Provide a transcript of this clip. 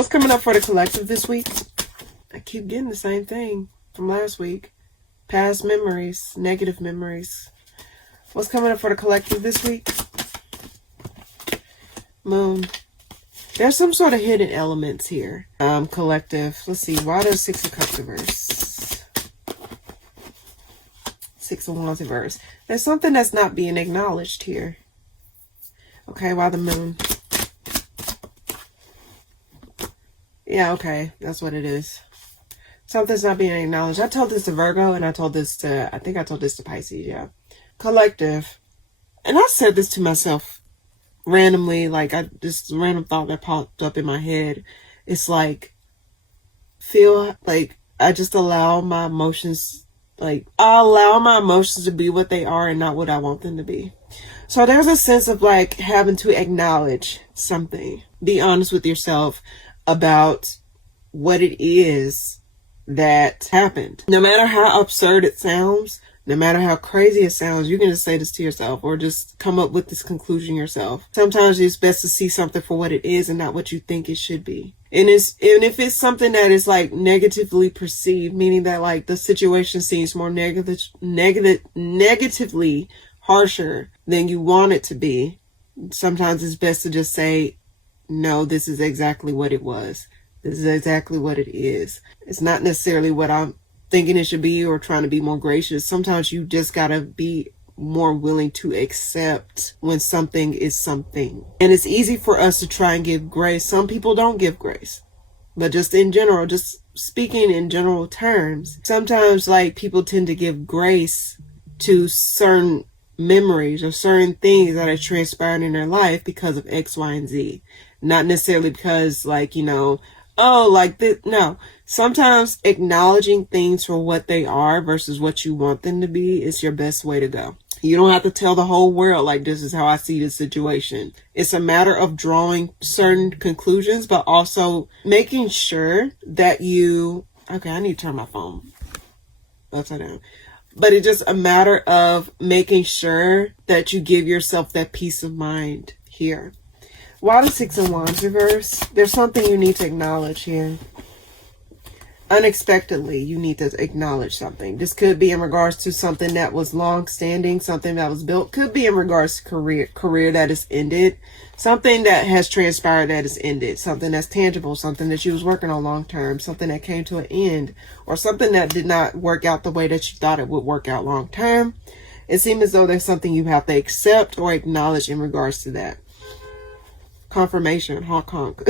What's coming up for the collective this week? I keep getting the same thing from last week. Past memories, negative memories. What's coming up for the collective this week? Moon. There's some sort of hidden elements here. Collective. Let's see. Why does Six of Cups reverse? Six of Wands reverse. There's something that's not being acknowledged here. Okay, why the Moon? Yeah, okay. That's what it is. Something's not being acknowledged. I told this to Virgo and I told this to, I think I told this to Pisces, yeah. Collective. And I said this to myself randomly, like just random thought that popped up in my head. It's like, feel like I just allow my emotions, like I allow my emotions to be what they are and not what I want them to be. So there's a sense of like having to acknowledge something. Be honest with yourself about what it is that happened. No matter how absurd it sounds, no matter how crazy it sounds, you can just say this to yourself or just come up with this conclusion yourself. Sometimes it's best to see something for what it is and not what you think it should be. And if it's something that is like negatively perceived, meaning that like the situation seems more negatively harsher than you want it to be, sometimes it's best to just say, no, this is exactly what it was. This is exactly what it is. It's not necessarily what I'm thinking it should be or trying to be more gracious. Sometimes you just gotta be more willing to accept when something is something. And it's easy for us to try and give grace. Some people don't give grace. But just in general, just speaking in general terms, sometimes like people tend to give grace to certain memories or certain things that are transpiring in their life because of X, Y, and Z. Not necessarily because like, you know, oh, like this. No, sometimes acknowledging things for what they are versus what you want them to be is your best way to go. You don't have to tell the whole world like this is how I see the situation. It's a matter of drawing certain conclusions, but also making sure that you, okay, I need to turn my phone upside down. But it's just a matter of making sure that you give yourself that peace of mind here. Why the Six of Wands reverse? There's something you need to acknowledge here. Unexpectedly, you need to acknowledge something. This could be in regards to something that was long-standing, something that was built. Could be in regards to career that is ended. Something that has transpired that is ended. Something that's tangible. Something that you was working on long-term. Something that came to an end. Or something that did not work out the way that you thought it would work out long-term. It seems as though there's something you have to accept or acknowledge in regards to that. Confirmation, honk honk.